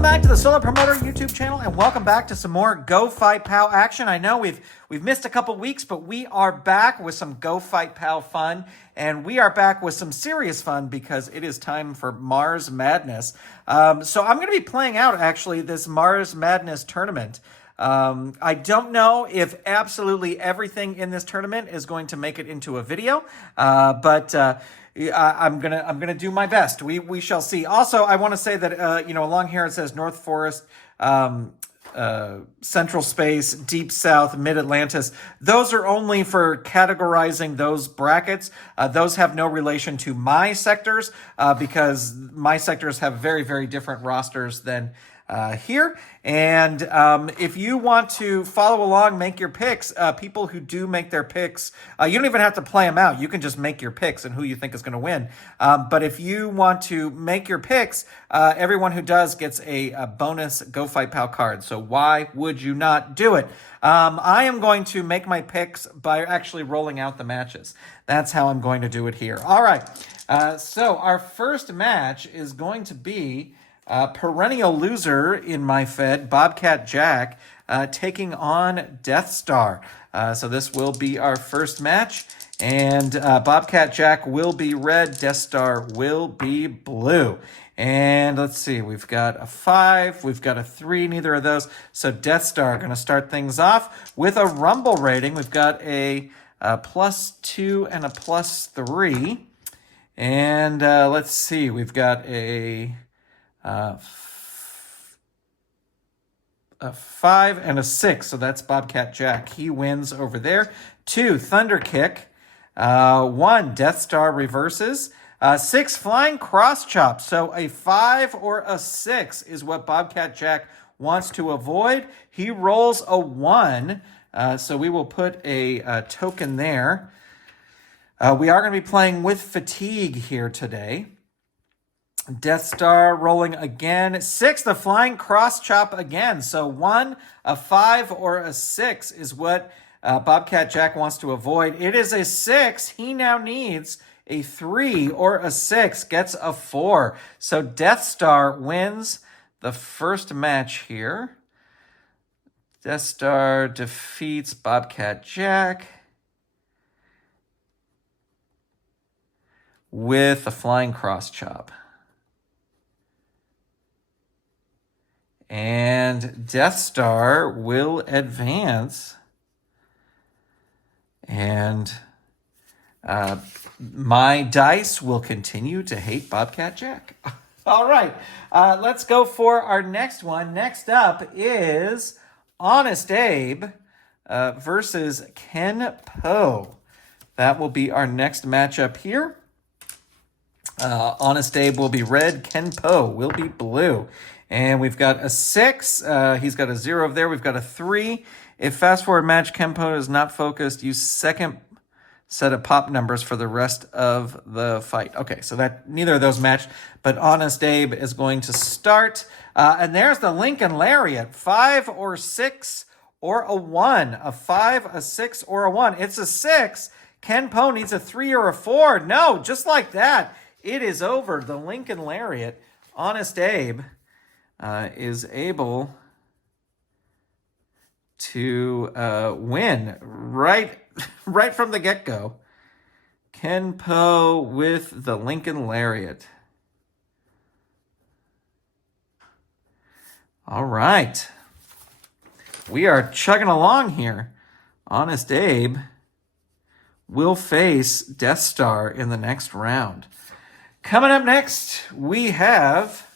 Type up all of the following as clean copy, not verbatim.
Welcome back to the Solo Promoter YouTube channel, and welcome back to some more Go Fight POW action. I know we've missed a couple weeks, but we are back with some Go Fight POW fun, and we are back with some serious fun because it is time for Mars Madness. So I'm going to be playing out, actually, this Mars Madness tournament. I don't know if absolutely everything in this tournament is going to make it into a video, but I'm gonna do my best. We shall see. Also, I want to say that along here it says North Forest, Central Space, Deep South, Mid Atlantis. Those are only for categorizing those brackets. Those have no relation to my sectors because my sectors have very, very different rosters than here. And if you want to follow along, make your picks, people who do make their picks, you don't even have to play them out. You can just make your picks and who you think is going to win. But if you want to make your picks, everyone who does gets a bonus Go Fight POW card. So why would you not do it? I am going to make my picks by actually rolling out the matches. That's how I'm going to do it here. All right. So our first match is going to be perennial loser in my Fed, Bobcat Jack, taking on Death Star. So this will be our first match, and Bobcat Jack will be red, Death Star will be blue. And let's see, we've got a 5, we've got a 3, neither of those. So Death Star going to start things off with a Rumble rating. We've got a +2 and a +3. And let's see, we've got a 5 and a 6, so that's Bobcat Jack. He wins over there. 2, Thunder Kick. 1, Death Star reverses. 6, Flying Cross Chop. So a 5 or a 6 is what Bobcat Jack wants to avoid. He rolls a 1, so we will put a token there. We are going to be playing with fatigue here today. Death Star rolling again. 6, the Flying Cross Chop again. So 1, a 5, or a 6 is what Bobcat Jack wants to avoid. It is a 6. He now needs a 3 or a 6. Gets a 4. So Death Star wins the first match here. Death Star defeats Bobcat Jack with the Flying Cross Chop. And Death Star will advance. And my dice will continue to hate Bobcat Jack. All right, let's go for our next one. Next up is Honest Abe versus Ken Po. That will be our next matchup here. Honest Abe will be red. Ken Po will be blue. And we've got a 6. He's got a 0 over there. We've got a 3. If fast forward match Ken Po is not focused, use second set of pop numbers for the rest of the fight. Okay, so that neither of those matched, but Honest Abe is going to start. And there's the Lincoln Lariat. 5 or 6 or a 1. A 5, a 6, or a 1. It's a 6. Ken Po needs a 3 or a 4. No, just like that, it is over. The Lincoln Lariat. Honest Abe is able to win right from the get-go. Ken Po with the Lincoln Lariat. All right. We are chugging along here. Honest Abe will face Death Star in the next round. Coming up next, we have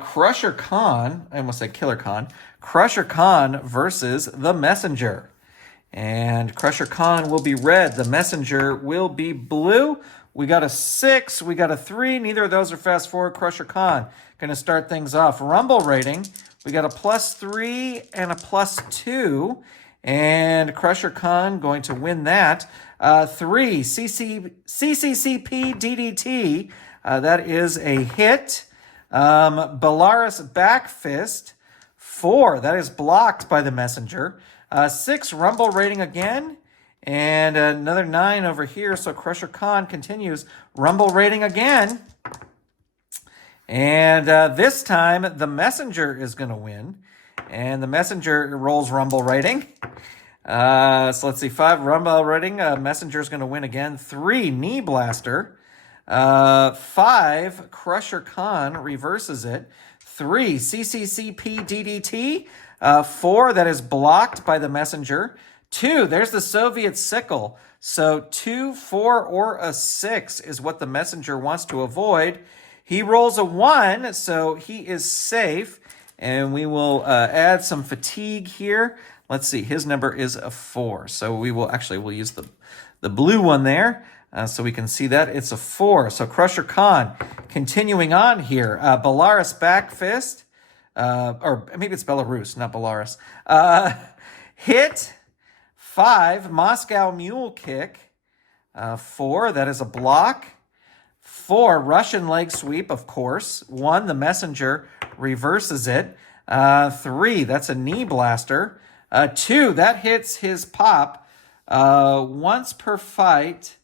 Crusher Khan, I almost said Killer Khan. Crusher Khan versus the Messenger. And Crusher Khan will be red. The Messenger will be blue. We got a 6. We got a 3. Neither of those are fast forward. Crusher Khan going to start things off. Rumble rating. We got a +3 and a +2. And Crusher Khan going to win that. 3, CCCP DDT. That is a hit. Belarus Back Fist. 4, that is blocked by the Messenger. 6, Rumble rating again. And another 9 over here. So Crusher Khan continues. Rumble rating again. And this time, the Messenger is going to win. And the Messenger rolls Rumble rating. So let's see. 5 Rumble rating. Messenger is going to win again. 3 Knee Blaster. 5 Crusher Khan reverses it. 3 CCCP DDT. 4 that is blocked by the Messenger. 2, there's the Soviet Sickle. So 2, 4, or a 6 is what the Messenger wants to avoid. He rolls a 1, so he is safe. And we will add some fatigue here. Let's see, his number is a 4. So we'll use the blue one there. So we can see that it's a 4. So Crusher Khan continuing on here. Belarus back fist. Or maybe it's Belarus, not Belarus. Hit. 5 Moscow Mule Kick. 4, that is a block. 4 Russian leg sweep, of course. 1, the Messenger reverses it. 3, that's a knee blaster. 2, that hits his pop. Once per fight,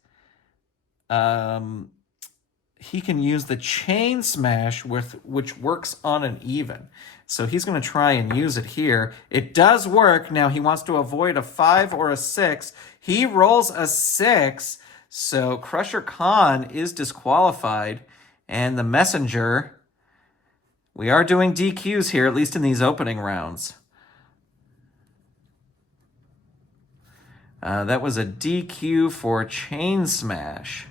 he can use the chain smash which works on an even. So he's going to try and use it here. It does work. Now he wants to avoid a 5 or a 6. He rolls a 6. So Crusher Khan is disqualified. And the Messenger, we are doing DQs here, at least in these opening rounds. That was a DQ for chain smash.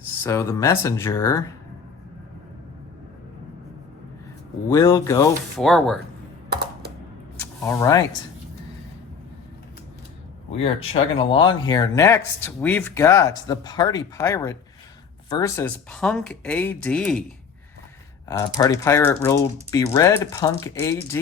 So the Messenger will go forward. All right. We are chugging along here. Next, we've got the Party Pirate versus Punk AD. Party Pirate will be red. Punk AD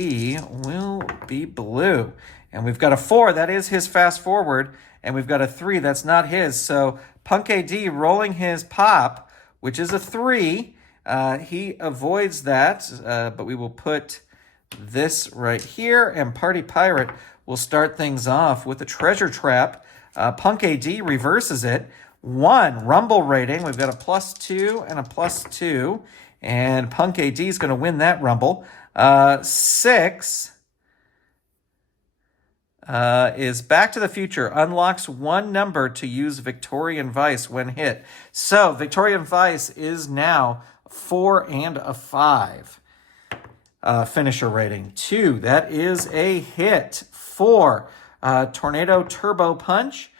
will be blue. And we've got a 4. That is his fast forward. And we've got a 3. That's not his. So Punk AD rolling his pop, which is a 3. He avoids that, but we will put this right here, and Party Pirate will start things off with a treasure trap. Punk AD reverses it. 1 Rumble rating. We've got a +2 and a +2, and Punk AD is going to win that Rumble. 6 is Back to the Future. Unlocks 1 number to use Victorian Vice when hit. So Victorian Vice is now 4 and a 5. Finisher rating. 2, that is a hit. 4, Tornado Turbo Punch.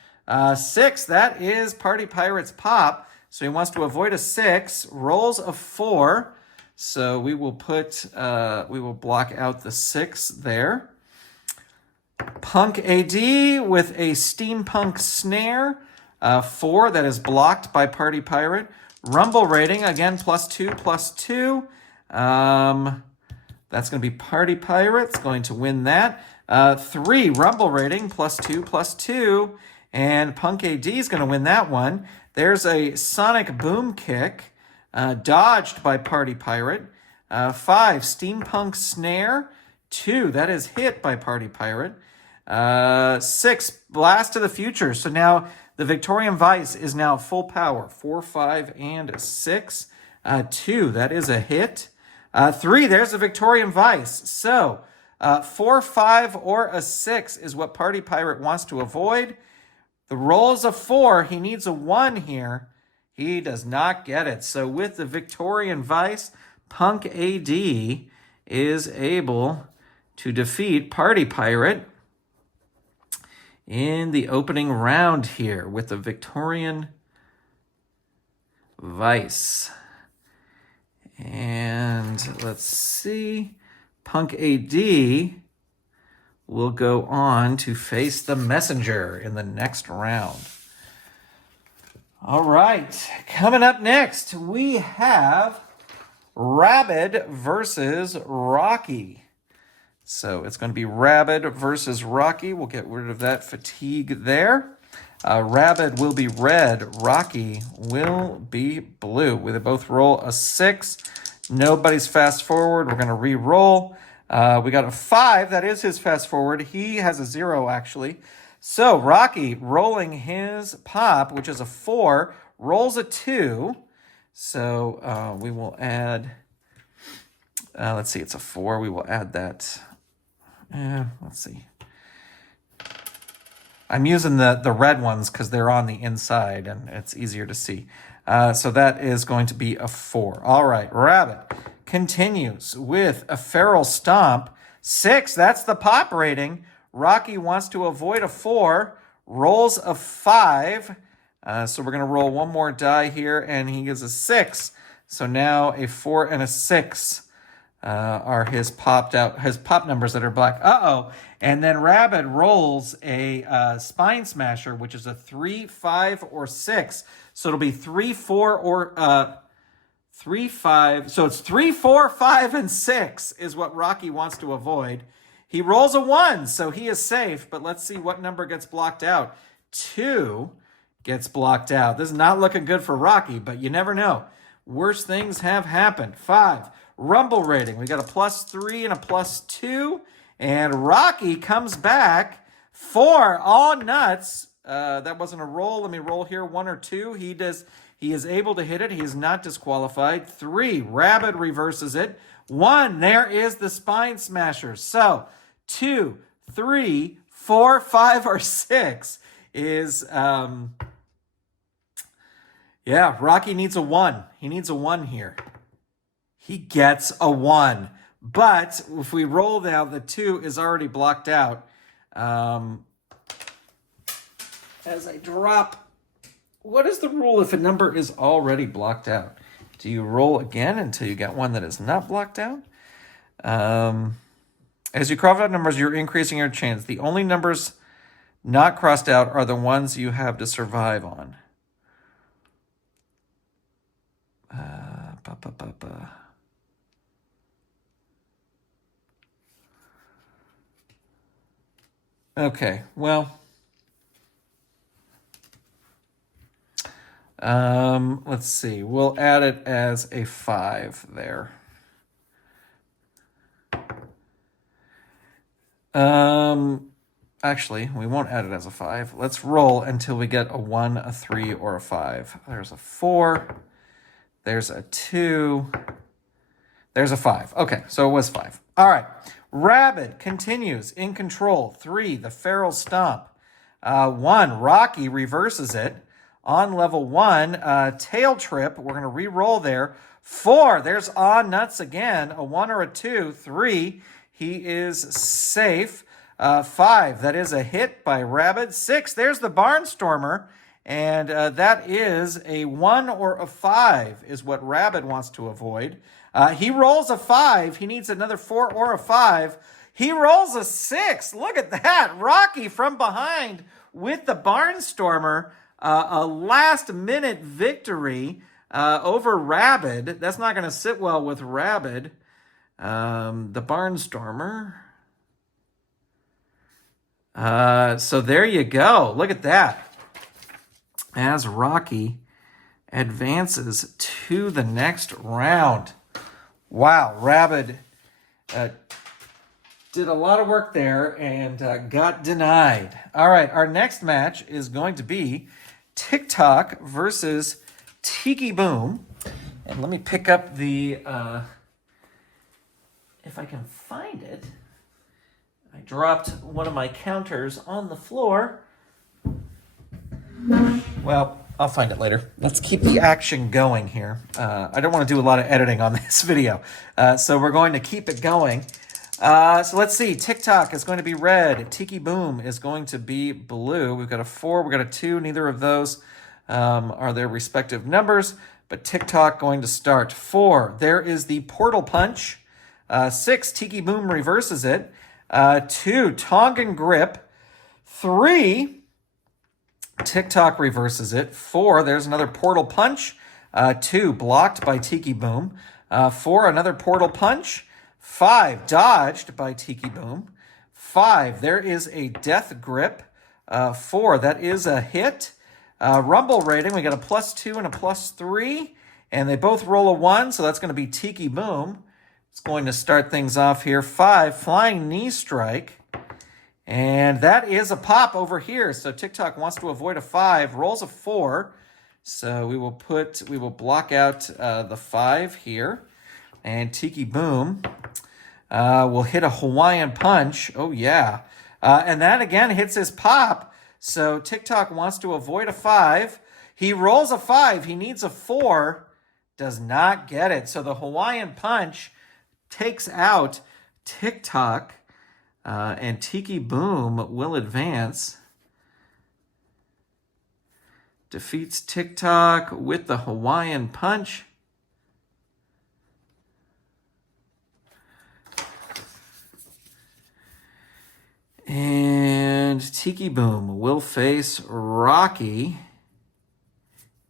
6, that is Party Pirate's pop. So he wants to avoid a 6. Rolls a 4. So we will block out the 6 there. Punk AD with a Steampunk Snare. 4, that is blocked by Party Pirate. Rumble rating, again, +2, +2. That's going to be Party Pirates, going to win that. 3, Rumble rating, +2, +2. And Punk AD is going to win that one. There's a Sonic Boom Kick, dodged by Party Pirate. 5, Steampunk Snare. 2, that is hit by Party Pirate. 6, Blast to the Future. So now the Victorian Vice is now full power. 4, 5, and 6. 2, that is a hit. 3, there's the Victorian Vice. So 4, 5, or a 6 is what Party Pirate wants to avoid. The roll is a 4. He needs a 1 here. He does not get it. So with the Victorian Vice, Punk AD is able to defeat Party Pirate in the opening round here with the Victorian Vice. And let's see. Punk AD will go on to face the Messenger in the next round. All right. Coming up next, we have Rabid versus Rocky. So it's going to be Rabid versus Rocky. We'll get rid of that fatigue there. Rabid will be red. Rocky will be blue. We both roll a 6. Nobody's fast forward. We're going to re-roll. We got a 5. That is his fast forward. He has a 0, actually. So Rocky rolling his pop, which is a 4, rolls a 2. So we will add, let's see, it's a 4. We will add that. Let's see. I'm using the red ones because they're on the inside and it's easier to see. So that is going to be a 4. All right, Rabbit continues with a feral stomp. 6, that's the pop rating. Rocky wants to avoid a 4, rolls a 5. So we're going to roll one more die here, and he gives a 6. So now a 4 and a 6 are his pop numbers that are black. And then Rabbit rolls a Spine Smasher, which is a 3, 5, or 6. So it'll be 3, 4, or 3, 5. So it's 3, 4, 5, and 6 is what Rocky wants to avoid. He rolls a 1, so he is safe. But let's see what number gets blocked out. 2 gets blocked out. This is not looking good for Rocky, but you never know. Worse things have happened. 5. Rumble rating. We got a +3 and a +2. And Rocky comes back. 4. All nuts. That wasn't a roll. Let me roll here. 1 or 2. He is able to hit it. He is not disqualified. 3. Rabbit reverses it. 1. There is the Spine Smasher. So 2, 3, 4, 5, or 6 is Rocky needs a 1. He needs a 1 here. He gets a 1. But if we roll now, the 2 is already blocked out. As I drop, what is the rule if a number is already blocked out? Do you roll again until you get one that is not blocked out? As you cross out numbers, you're increasing your chance. The only numbers not crossed out are the ones you have to survive on. Okay, well, let's see. We'll add it as a 5 there. Actually, we won't add it as a 5. Let's roll until we get a 1, a 3, or a 5. There's a 4. There's a 2. There's a 5. Okay, so it was 5. All right. Rabbit continues in control. 3, the Feral Stomp. 1, Rocky reverses it. On level 1, Tail Trip. We're going to re-roll there. 4, there's On Nuts again. A 1 or a 2. 3, he is safe. 5, that is a hit by Rabbit. 6, there's the Barnstormer. And that is a 1 or a 5 is what Rabbit wants to avoid. He rolls a 5. He needs another 4 or a 5. He rolls a 6. Look at that. Rocky from behind with the Barnstormer. A last-minute victory over Rabbit. That's not going to sit well with Rabbit. The Barnstormer. So there you go. Look at that. As Rocky advances to the next round. Wow, Rabbit did a lot of work there and got denied. All right, our next match is going to be TikTok versus Tiki Boom. And let me pick up the, if I can find it. I dropped one of my counters on the floor. Well, I'll find it later. Let's keep the action going here. I don't want to do a lot of editing on this video, so we're going to keep it going. So let's see. TikTok is going to be red. Tiki Boom is going to be blue. We've got a 4. We've got a 2. Neither of those are their respective numbers, but TikTok going to start. 4, there is the Portal Punch. 6, Tiki Boom reverses it. 2, Tongan Grip. 3, TikTok reverses it. 4, there's another Portal Punch. 2, blocked by Tiki Boom. 4, another Portal Punch. 5, dodged by Tiki Boom. 5, there is a Death Grip. 4, that is a hit. Rumble rating, we got a +2 and a +3. And they both roll a 1, so that's going to be Tiki Boom. It's going to start things off here. 5, flying knee strike. And that is a pop over here. So TikTok wants to avoid a 5, rolls a 4. So we will block out the 5 here. And Tiki Boom will hit a Hawaiian punch. Oh, yeah. And that, again, hits his pop. So TikTok wants to avoid a 5. He rolls a 5. He needs a 4. Does not get it. So the Hawaiian punch takes out TikTok. And Tiki Boom will advance. Defeats TikTok with the Hawaiian punch. And Tiki Boom will face Rocky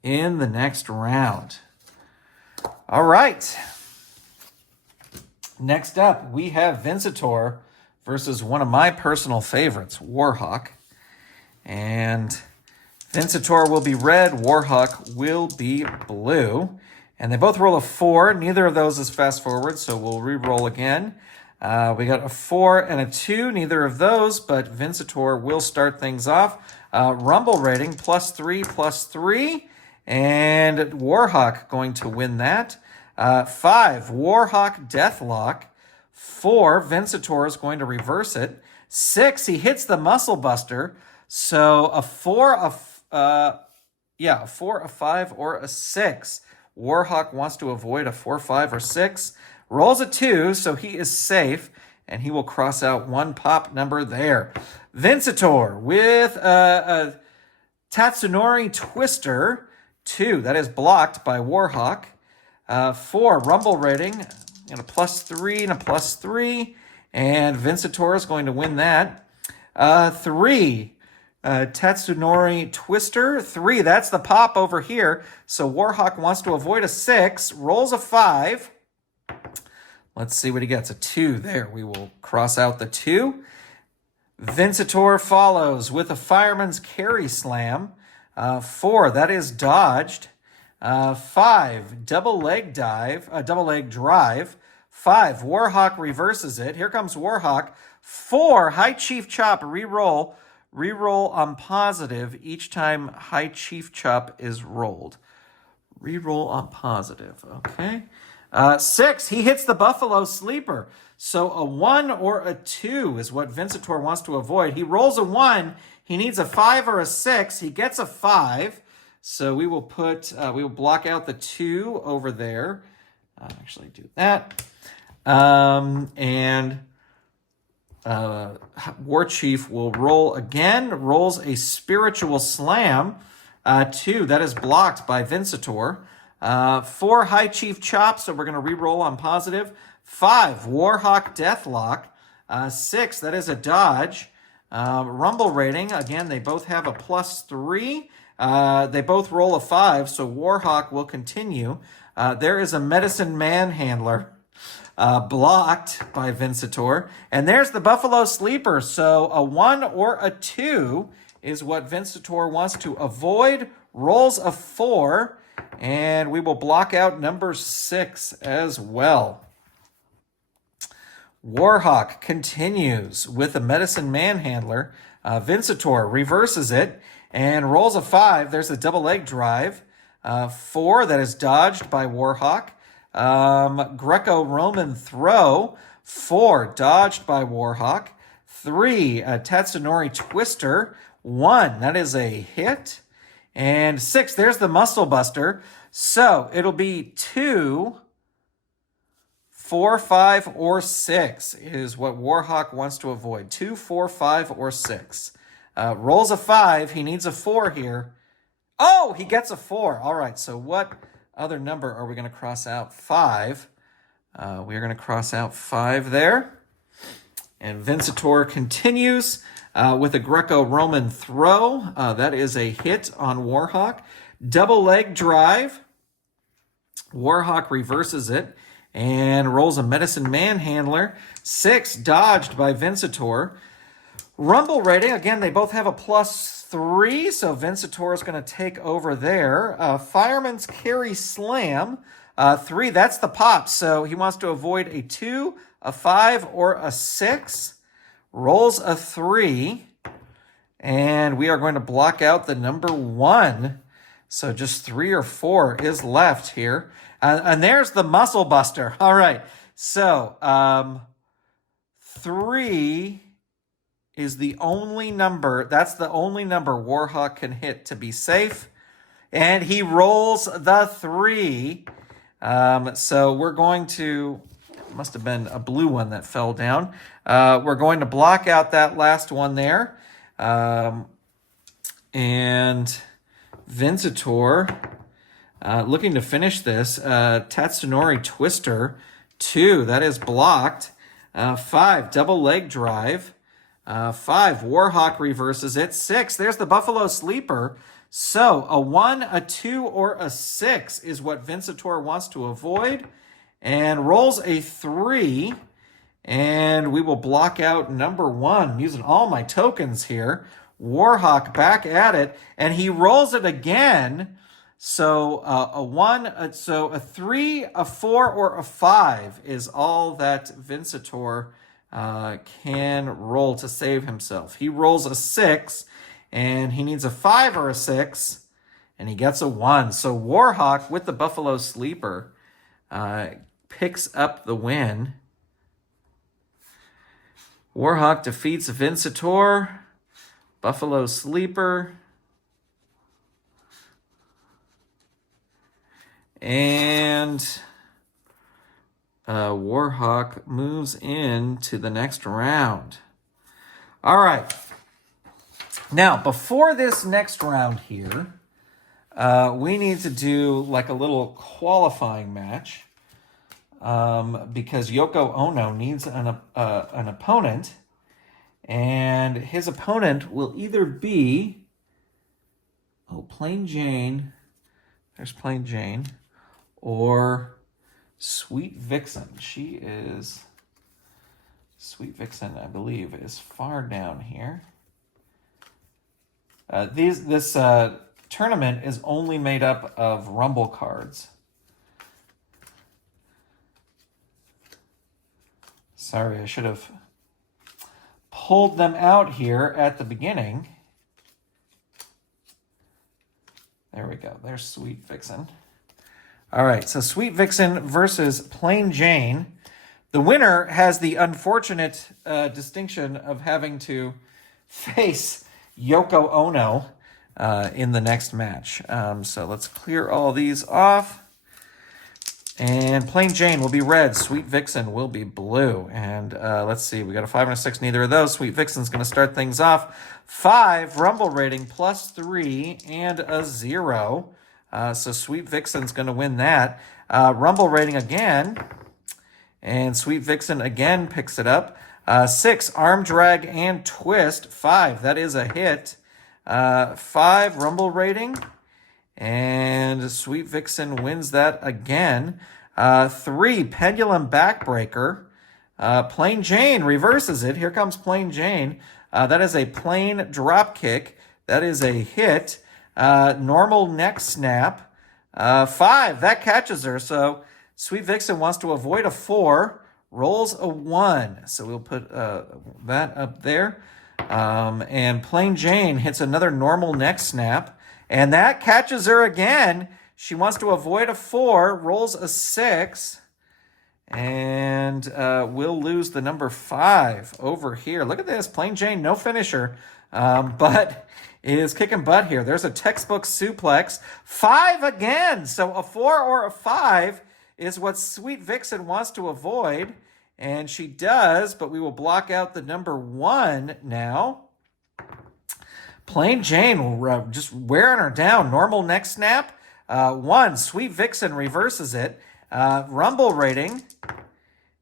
in the next round. All right. Next up, we have Vincitor versus one of my personal favorites, Warhawk. And Vincitor will be red, Warhawk will be blue. And they both roll a 4. Neither of those is fast forward, so we'll re-roll again. We got a 4 and a 2, neither of those, but Vincitor will start things off. Rumble rating, +3, and Warhawk going to win that. 5, Warhawk Deathlock. 4, Vincitor is going to reverse it. 6, he hits the Muscle Buster. So a 4, a 4, a 5, or a 6. Warhawk wants to avoid a 4, 5, or 6. Rolls a 2, so he is safe, and he will cross out one pop number there. Vincitor with a Tatsunori Twister. 2, that is blocked by Warhawk. 4, Rumble rating, and a +3 and a +3, and Vincitor is going to win that. 3, Tatsunori Twister. 3, that's the pop over here. So Warhawk wants to avoid a 6, rolls a 5. Let's see what he gets. A 2 there. We will cross out the 2. Vincitor follows with a Fireman's Carry Slam. 4, that is dodged. 5, double leg drive. 5, Warhawk reverses it. Here comes Warhawk. 4, High Chief Chop, reroll. Reroll on positive each time High Chief Chop is rolled. Reroll on positive, okay. 6, he hits the Buffalo Sleeper. So a 1 or a 2 is what Vincitor wants to avoid. He rolls a 1. He needs a 5 or a 6. He gets a 5. So we will block out the 2 over there. Actually do that. War Chief will roll again. Rolls a Spiritual Slam. 2, that is blocked by Vincitor. 4, High Chief Chop, so we're going to re-roll on positive. 5, Warhawk Deathlock. 6, that is a dodge. Rumble rating, again, they both have a +3. They both roll a 5, so Warhawk will continue. There is a Medicine Man Handler blocked by Vincitor. And there's the Buffalo Sleeper, so a 1 or a 2 is what Vincitor wants to avoid. Rolls a 4. And we will block out number 6 as well. Warhawk continues with a Medicine Man Handler. Vincitor reverses it and rolls a 5. There's a double leg drive. 4, that is dodged by Warhawk. Greco-Roman throw. 4, dodged by Warhawk. 3, Tatsunori Twister. 1, that is a hit. And 6, there's the Muscle Buster. So it'll be 2, 4, 5, or 6 is what Warhawk wants to avoid. 2, 4, 5, or 6. Rolls a 5. He needs a 4 here. Oh, he gets a 4. All right, so what other number are we going to cross out? 5. We're going to cross out 5 there. And Vincitor continues with a Greco-Roman throw. That is a hit on Warhawk. Double leg drive. Warhawk reverses it and rolls a Medicine Man Handler. 6, dodged by Vincitor. Rumble rating, again, they both have a +3, so Vincitor is going to take over there. Fireman's Carry Slam. 3, that's the pop. So he wants to avoid a 2, a 5, or a 6. Rolls a 3. And we are going to block out the number 1. So just 3 or 4 is left here. And there's the muscle buster. All right. So 3 is the only number. That's the only number Warhawk can hit to be safe. And he rolls the 3. So we're going to, must have been a blue one that fell down. We're going to block out that last one there. And Vinzator, looking to finish this. Tatsunori Twister, 2, that is blocked. 5, double leg drive. 5, Warhawk reverses it. 6, there's the Buffalo Sleeper. So a 1, a 2, or a 6 is what Vinzator wants to avoid. And rolls a 3. And we will block out number 1. I'm using all my tokens here. Warhawk back at it. And he rolls it again. So a 1, so a 3, a 4, or a 5 is all that Vinzator can roll to save himself. He rolls a 6. And he needs a 5 or a 6. And he gets a 1. So Warhawk with the Buffalo Sleeper picks up the win. Warhawk defeats Vinzator, Buffalo Sleeper, and Warhawk moves into the next round. All right. Now, before this next round here, we need to do like a little qualifying match. Because Yoko Ono needs an opponent, and his opponent will either be Plain Jane, there's Plain Jane, or Sweet Vixen. Sweet Vixen, I believe, is far down here. This tournament is only made up of Rumble cards. Sorry, I should have pulled them out here at the beginning. There we go. There's Sweet Vixen. All right, so Sweet Vixen versus Plain Jane. The winner has the unfortunate distinction of having to face Yoko Ono in the next match. So let's clear all these off. And Plain Jane will be red. Sweet Vixen will be blue. And let's see. We got a 5 and a 6. Neither of those. Sweet Vixen's going to start things off. 5, Rumble rating, +3, and a 0. So Sweet Vixen's going to win that. Rumble rating again. And Sweet Vixen again picks it up. 6, Arm Drag and Twist. 5, that is a hit. 5, Rumble rating. And Sweet Vixen wins that again. 3, Pendulum Backbreaker. Plain Jane reverses it. Here comes Plain Jane. That is a plain drop kick. That is a hit. Normal neck snap. 5, that catches her. So Sweet Vixen wants to avoid a 4. Rolls a 1. So we'll put that up there. And Plain Jane hits another normal neck snap. And that catches her again. She wants to avoid a 4, rolls a 6, and will lose the number 5 over here. Look at this. Plain Jane, no finisher, but is kicking butt here. There's a textbook suplex. 5 again. So a 4 or a 5 is what Sweet Vixen wants to avoid, and she does, but we will block out the number 1 now. Plain Jane just wearing her down. Normal neck snap. 1, Sweet Vixen reverses it. Rumble rating.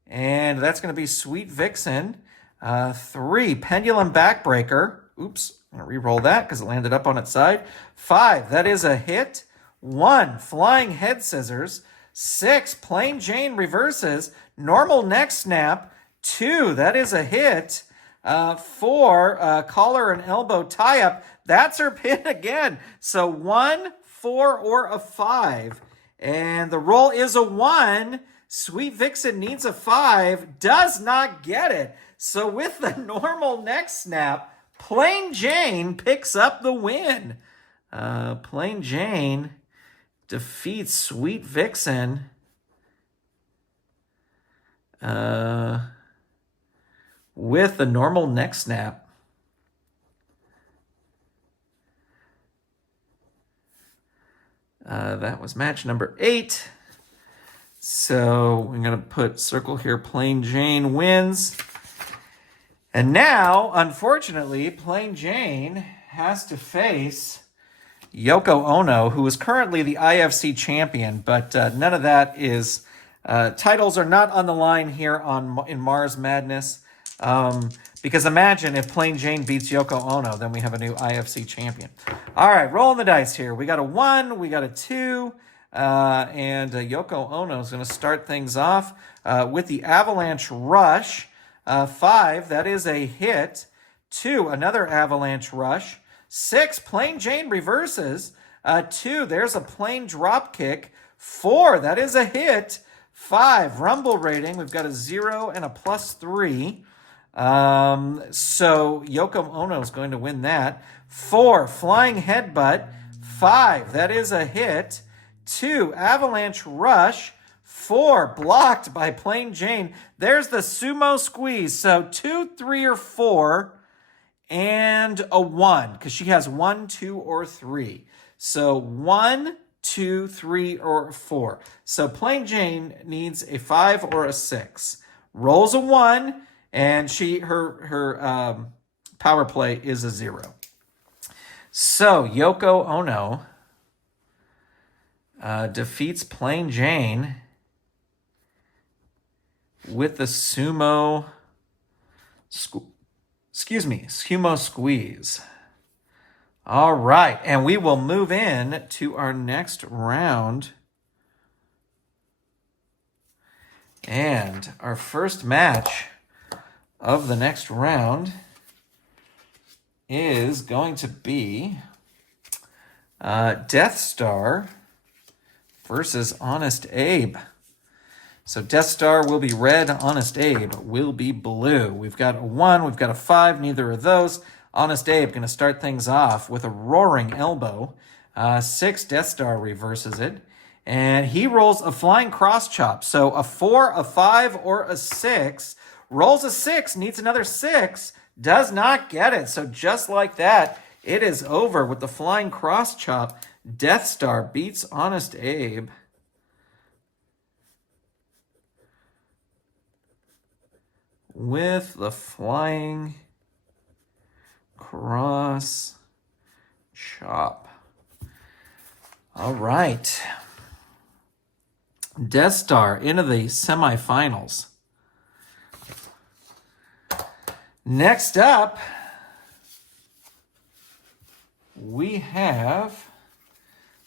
And that's going to be Sweet Vixen. 3, Pendulum Backbreaker. Oops, I'm going to re-roll that because it landed up on its side. 5, that is a hit. 1, Flying Head Scissors. 6, Plain Jane reverses. Normal neck snap. 2, that is a hit. 4, collar and elbow tie-up. That's her pin again. So 1, 4, or a 5 And the roll is a 1. Sweet Vixen needs a 5. Does not get it. So with the normal neck snap, Plain Jane picks up the win. Plain Jane defeats Sweet Vixen. With the normal neck snap. That was match number 8. So we're going to put circle here. Plain Jane wins. And now, unfortunately, Plain Jane has to face Yoko Ono, who is currently the IFC champion, but none of that is... titles are not on the line here in Mars Madness. Because imagine if Plain Jane beats Yoko Ono, then we have a new IFC champion. All right, rolling the dice here. We got a 1, we got a 2, and Yoko Ono is going to start things off with the Avalanche Rush. 5, that is a hit. 2, another Avalanche Rush. 6, Plain Jane reverses. 2, there's a plain drop kick. 4, that is a hit. 5, Rumble rating. We've got a 0 and a +3. So Yoko Ono is going to win that. 4, Flying Headbutt. 5, that is a hit. 2, Avalanche Rush. 4, blocked by Plain Jane. There's the Sumo Squeeze. So 2, 3, or 4, and a 1, because she has 1, 2, or 3. So 1, 2, 3, or 4. So Plain Jane needs a 5 or a 6. Rolls a 1, and her power play is a 0. So Yoko Ono defeats Plain Jane with the Sumo Squeeze. All right, and we will move in to our next round. And our first match of the next round is going to be Death Star versus Honest Abe. So Death Star will be red, Honest Abe will be blue. We've got a 1, we've got a 5, neither of those. Honest Abe going to start things off with a roaring elbow. 6, Death Star reverses it. And he rolls a flying cross chop. So a 4, a 5, or a 6. Rolls a 6, needs another 6. Does not get it. So just like that, it is over with the flying cross chop. Death Star beats Honest Abe. With the flying cross chop. All right. Death Star into the semifinals. Next up, we have,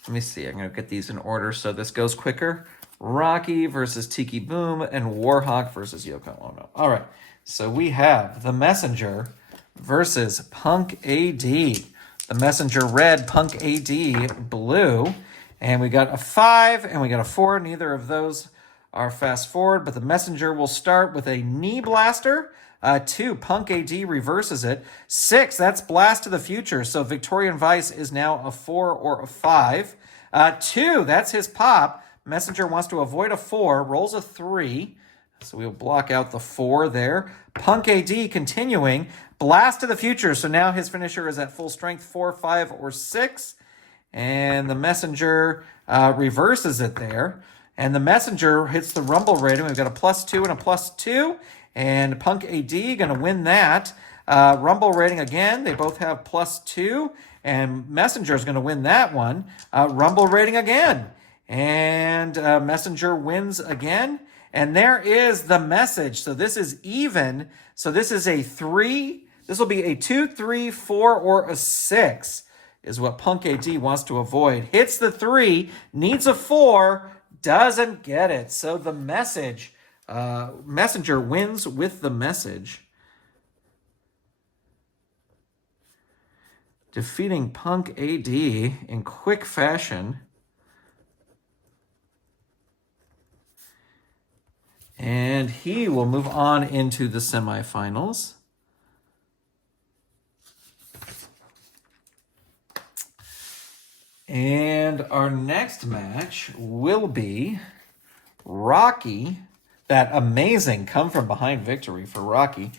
let me see, I'm going to get these in order so this goes quicker. Rocky versus Tiki Boom and Warhawk versus Yoko Ono. All right, so we have The Messenger versus Punk AD. The Messenger red, Punk AD blue. And we got a 5 and we got a 4. Neither of those are fast forward, but the Messenger will start with a knee blaster. 2, Punk AD reverses it. 6, that's Blast to the Future. So Victorian Vice is now a 4 or a 5. 2, that's his pop. Messenger wants to avoid a 4, rolls a 3. So we'll block out the 4 there. Punk AD continuing. Blast to the Future. So now his finisher is at full strength, 4, 5, or 6. And the Messenger reverses it there. And the Messenger hits the Rumble rating. We've got a +2 and a +2. And Punk AD going to win that. Rumble rating again. They both have +2. And Messenger is going to win that one. Rumble rating again. And Messenger wins again. And there is the message. So this is even. So this is a 3. This will be a 2, 3, 4, or a 6 is what Punk AD wants to avoid. Hits the 3, needs a 4, doesn't get it. So the message, Messenger wins with the message. Defeating Punk AD in quick fashion. And he will move on into the semifinals. And our next match will be Rocky, that amazing come-from-behind victory for Rocky,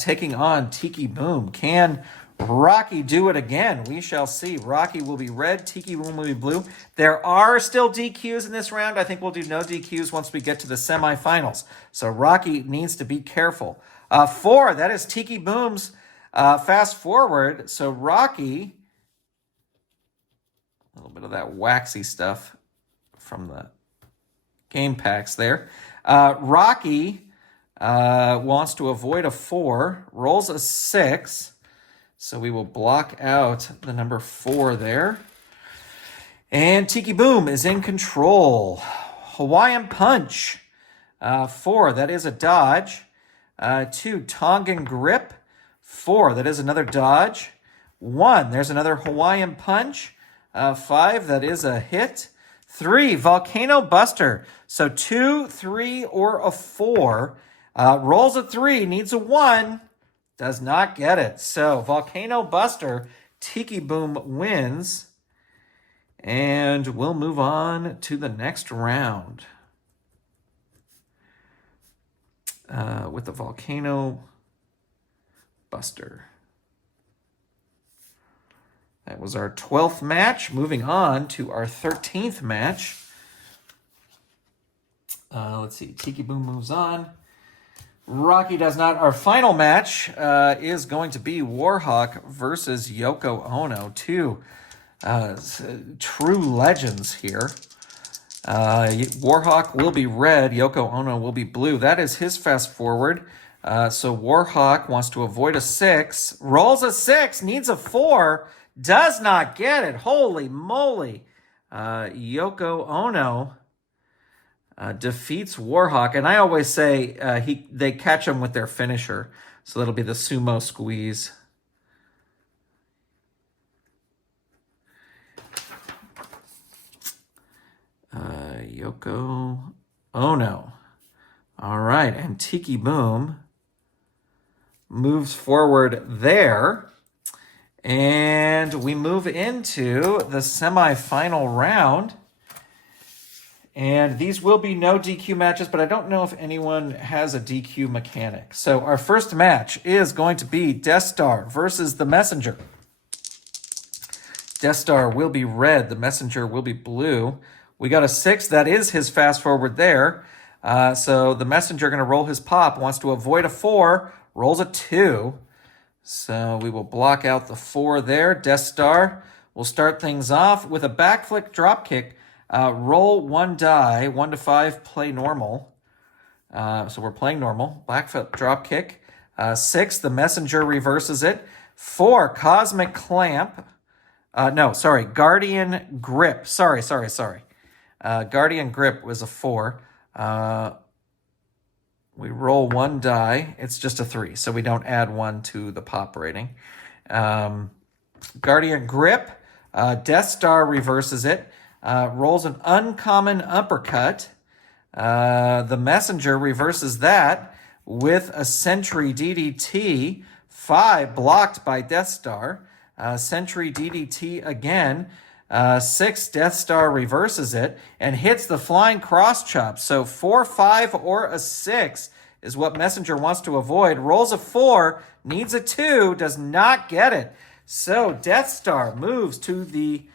taking on Tiki Boom. Can Rocky do it again? We shall see. Rocky will be red, Tiki Boom will be blue. There are still DQs in this round. I think we'll do no DQs once we get to the semifinals. So Rocky needs to be careful. 4, that is Tiki Boom's fast forward. So Rocky, a little bit of that waxy stuff from the game packs there. Rocky wants to avoid a 4, rolls a 6. So we will block out the number 4 there. And Tiki Boom is in control. Hawaiian Punch, 4, that is a dodge. 2, Tongan Grip, 4, that is another dodge. 1, there's another Hawaiian Punch. 5, that is a hit. 3, Volcano Buster. So 2, 3, or a 4. Rolls a 3, needs a 1. Does not get it. So Volcano Buster, Tiki Boom wins. And we'll move on to the next round. With the Volcano Buster. That was our 12th match. Moving on to our 13th match. Let's see. Tiki Boom moves on. Rocky does not. Our final match is going to be Warhawk versus Yoko Ono. 2 true legends here. Warhawk will be red. Yoko Ono will be blue. That is his fast forward. So Warhawk wants to avoid a 6. Rolls a 6. Needs a 4. Does not get it. Holy moly. Yoko Ono defeats Warhawk. And I always say they catch him with their finisher. So that'll be the sumo squeeze. Yoko Ono. All right. And Tiki Boom moves forward there. And we move into the semifinal round. And these will be no DQ matches, but I don't know if anyone has a DQ mechanic. So our first match is going to be Death Star versus the Messenger. Death Star will be red. The Messenger will be blue. We got a 6. That is his fast forward there. So the Messenger going to roll his pop. Wants to avoid a 4. Rolls a 2. So we will block out the 4 there. Death Star will start things off with a backflip dropkick. Roll 1 die, 1 to 5, play normal. So we're playing normal. Backflip dropkick. 6, the Messenger reverses it. 4, Cosmic Clamp. Guardian Grip. Sorry. Guardian Grip was a 4. We roll 1 die. It's just a 3, so we don't add 1 to the pop rating. Guardian Grip. Death Star reverses it. Rolls an uncommon uppercut. The Messenger reverses that with a Sentry DDT. 5 blocked by Death Star. Sentry DDT again. 6, Death Star reverses it and hits the flying cross chop. So 4, 5, or a 6 is what Messenger wants to avoid. Rolls a 4, needs a 2, does not get it. So Death Star moves to the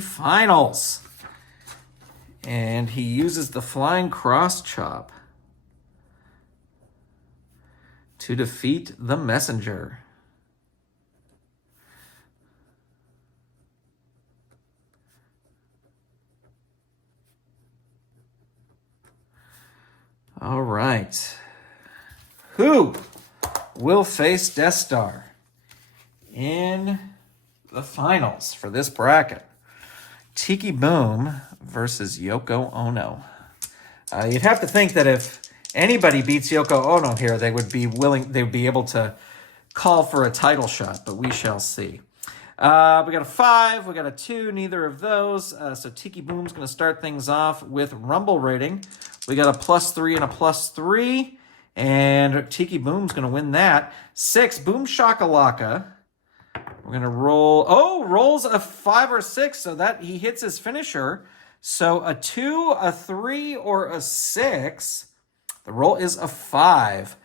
finals. And he uses the flying cross chop to defeat the Messenger. All right. Who will face Death Star in the finals for this bracket? Tiki Boom versus Yoko Ono. You'd have to think that if anybody beats Yoko Ono here, they would be able to call for a title shot, but we shall see. We got a 5, we got a 2, neither of those. So Tiki Boom's going to start things off with Rumble rating. We got a +3 and a +3, and Tiki Boom's going to win that. 6, Boom Shakalaka. We're going to roll. Oh, rolls a 5 or 6, so that he hits his finisher. So a 2, a 3, or a 6. The roll is a 5.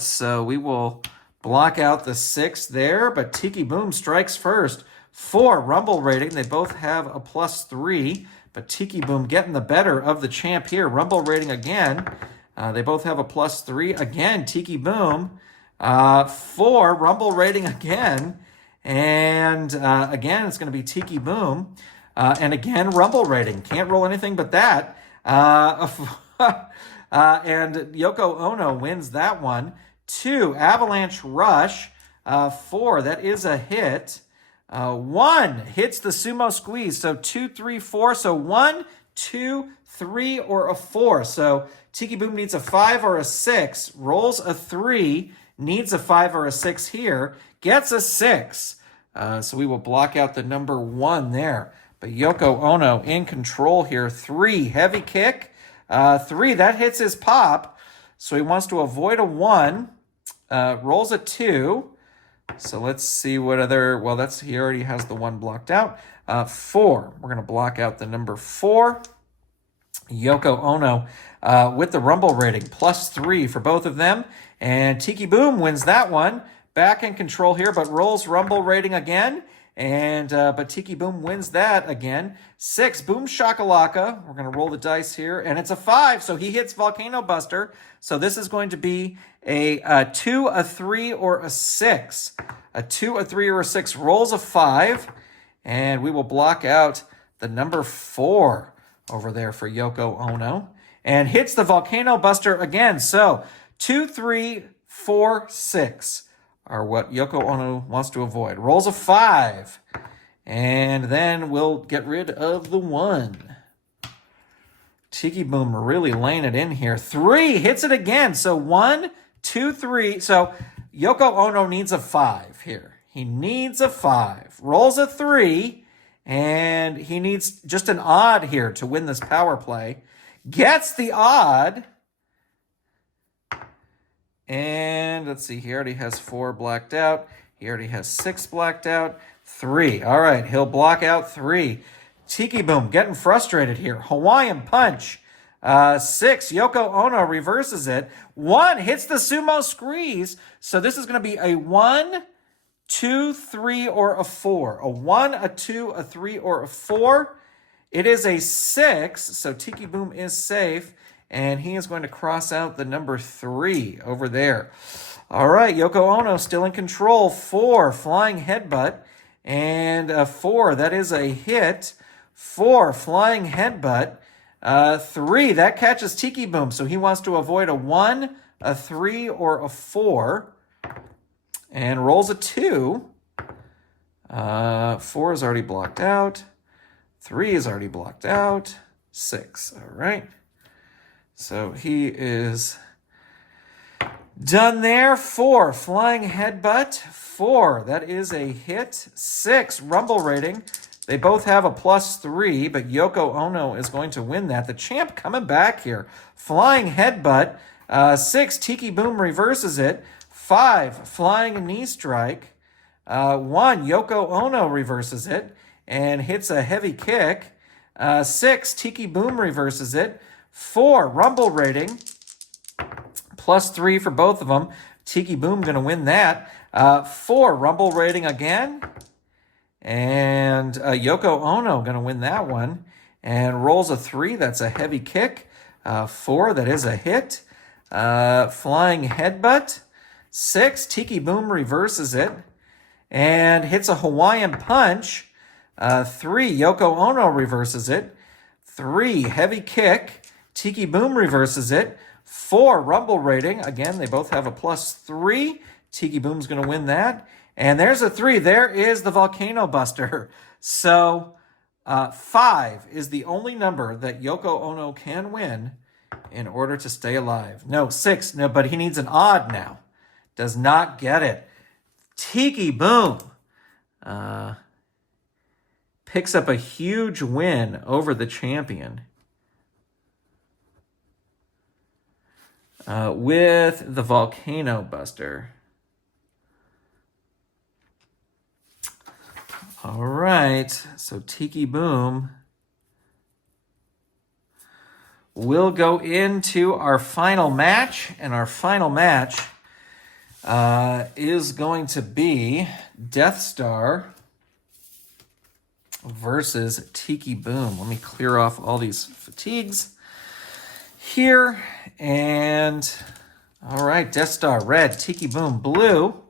So we will block out the 6 there, but Tiki Boom strikes first. 4, Rumble rating. They both have a +3, but Tiki Boom getting the better of the champ here. Rumble rating again. They both have a +3. Again, Tiki Boom. 4, Rumble rating again. And again, it's going to be Tiki Boom. And again, Rumble rating. Can't roll anything but that. And Yoko Ono wins that one. 2, Avalanche Rush. 4, that is a hit. 1 hits the Sumo Squeeze. So 2, 3, 4. So 1, 2, 3, or a 4. So Tiki Boom needs a 5 or a 6. Rolls a 3. Needs a 5 or a 6 here. Gets a 6. So we will block out the number 1 there. But Yoko Ono in control here. 3, heavy kick. 3, that hits his pop. So he wants to avoid a 1. Rolls a 2. So let's see what other... Well, he already has the 1 blocked out. 4. We're going to block out the number 4. Yoko Ono with the Rumble rating. +3 for both of them. And Tiki Boom wins that one. Back in control here, but rolls Rumble rating again. And but Tiki Boom wins that again. 6, Boom Shakalaka. We're going to roll the dice here, and it's a 5, so he hits Volcano Buster. So this is going to be a 2, a 3, or a 6. A 2, a 3, or a 6 rolls a 5, and we will block out the number 4 over there for Yoko Ono, and hits the Volcano Buster again. So 2, 3, 4, 6. Are what Yoko Ono wants to avoid. Rolls a 5. And then we'll get rid of the 1. Tiki Boom really laying it in here. 3 hits it again. So 1, 2, 3. So Yoko Ono needs a 5 here. He needs a 5. Rolls a 3. And he needs just an odd here to win this power play. Gets the odd. And let's see, he already has 4 blacked out. He already has 6 blacked out. 3. All right, he'll block out 3. Tiki Boom getting frustrated here. Hawaiian Punch. 6. Yoko Ono reverses it. 1 hits the Sumo Squeeze. So this is going to be a 1, 2, 3, or a 4. A 1, a 2, a 3, or a 4. It is a 6, so Tiki Boom is safe. And he is going to cross out the number 3 over there. All right, Yoko Ono still in control. 4, Flying Headbutt. And a 4, that is a hit. 4, Flying Headbutt. 3, that catches Tiki Boom. So he wants to avoid a 1, a 3, or a 4. And rolls a 2. 4 is already blocked out. 3 is already blocked out. 6, all right. So he is done there. 4, Flying Headbutt. 4, that is a hit. 6, Rumble rating. They both have a +3, but Yoko Ono is going to win that. The champ coming back here. Flying Headbutt. 6, Tiki Boom reverses it. 5, Flying Knee Strike. 1, Yoko Ono reverses it and hits a heavy kick. 6, Tiki Boom reverses it. 4, Rumble rating, +3 for both of them. Tiki Boom going to win that. 4, Rumble rating again. And Yoko Ono going to win that one. And rolls a 3, that's a heavy kick. 4, that is a hit. Flying Headbutt. 6, Tiki Boom reverses it. And hits a Hawaiian Punch. 3, Yoko Ono reverses it. 3, heavy kick. Tiki Boom reverses it. 4, Rumble rating. Again, they both have a +3. Tiki Boom's going to win that. And there's a 3. There is the Volcano Buster. So 5 is the only number that Yoko Ono can win in order to stay alive. No, 6. No, but he needs an odd now. Does not get it. Tiki Boom picks up a huge win over the champion with the Volcano Buster. All right, so Tiki Boom will go into our final match, and our final match is going to be Death Star versus Tiki Boom. Let me clear off all these fatigues here. And all right, Death Star red, Tiki Boom blue.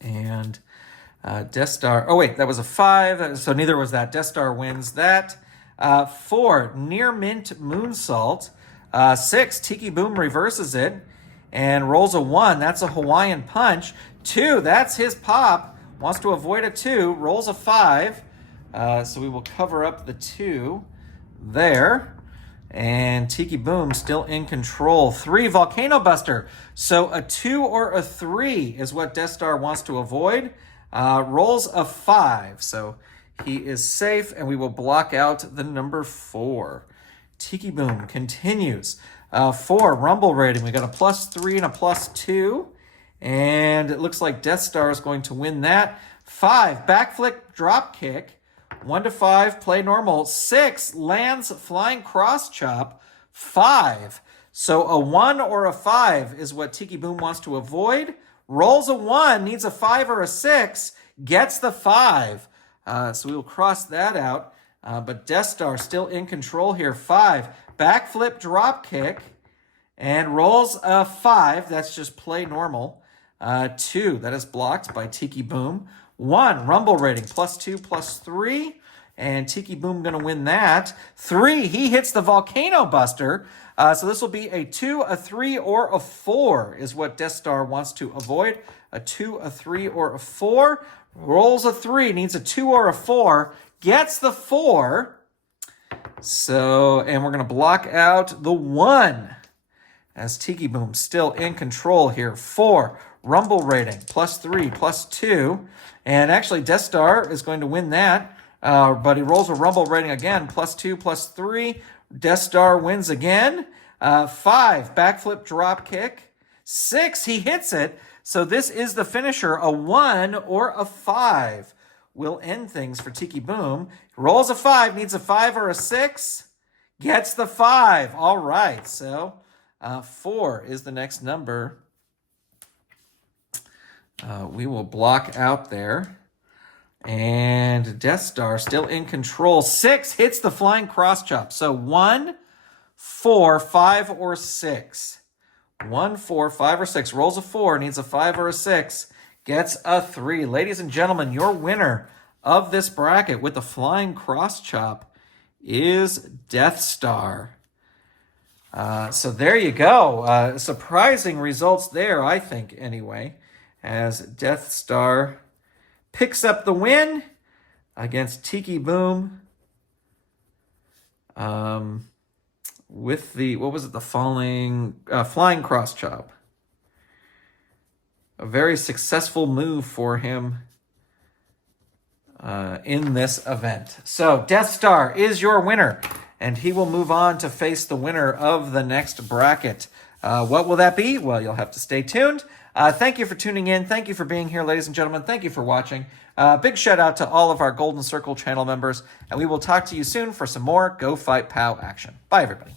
And Death Star, oh wait, that was a 5, so neither was that. Death Star wins that. 4, Near Mint Moonsault. 6, Tiki Boom reverses it and rolls a 1. That's a Hawaiian Punch. 2, that's his pop. Wants to avoid a 2, rolls a 5. So we will cover up the 2 there. And Tiki Boom still in control. 3, Volcano Buster. So a 2 or a 3 is what Death Star wants to avoid. Rolls a 5. So he is safe, and we will block out the number 4. Tiki Boom continues. 4, Rumble Rating. We got a +3 and a +2. And it looks like Death Star is going to win that. 5, Backflip Drop Kick. 1 to 5, play normal. 6, lands Flying Cross Chop. 5. So a 1 or a 5 is what Tiki Boom wants to avoid. Rolls a 1, needs a 5 or a 6, gets the 5. So we will cross that out. But Death Star still in control here. 5, Backflip Drop Kick. And rolls a 5. That's just play normal. 2, that is blocked by Tiki Boom. 1, Rumble Rating, +2, +3. And Tiki Boom going to win that. 3, he hits the Volcano Buster. So this will be a 2, a 3, or a 4 is what Death Star wants to avoid. A 2, a 3, or a 4. Rolls a 3, needs a 2 or a 4. Gets the 4. So, and we're going to block out the 1. As Tiki Boom still in control here. 4, Rumble Rating, +3, +2. And actually, Death Star is going to win that. But he rolls a Rumble Rating again, +2, +3. Death Star wins again. 5, Backflip Drop Kick. 6, he hits it. So this is the finisher. A 1 or a 5 will end things for Tiki Boom. Rolls a 5, needs a 5 or a 6. Gets the 5. All right, so 4 is the next number. We will block out there. And Death Star still in control. 6 hits the Flying Cross Chop. So 1, 4, 5, or 6. 1, 4, 5, or 6. Rolls a 4, needs a 5 or a 6. Gets a 3. Ladies and gentlemen, your winner of this bracket with the Flying Cross Chop is Death Star. So there you go. Surprising results there, I think, anyway, as Death Star picks up the win against Tiki Boom with the, what was it, the Flying Cross Chop. A very successful move for him in this event. So Death Star is your winner, and he will move on to face the winner of the next bracket. What will that be? Well, you'll have to stay tuned. Thank you for tuning in. Thank you for being here, ladies and gentlemen. Thank you for watching. Big shout out to all of our Golden Circle channel members, and we will talk to you soon for some more Go Fight POW action. Bye, everybody.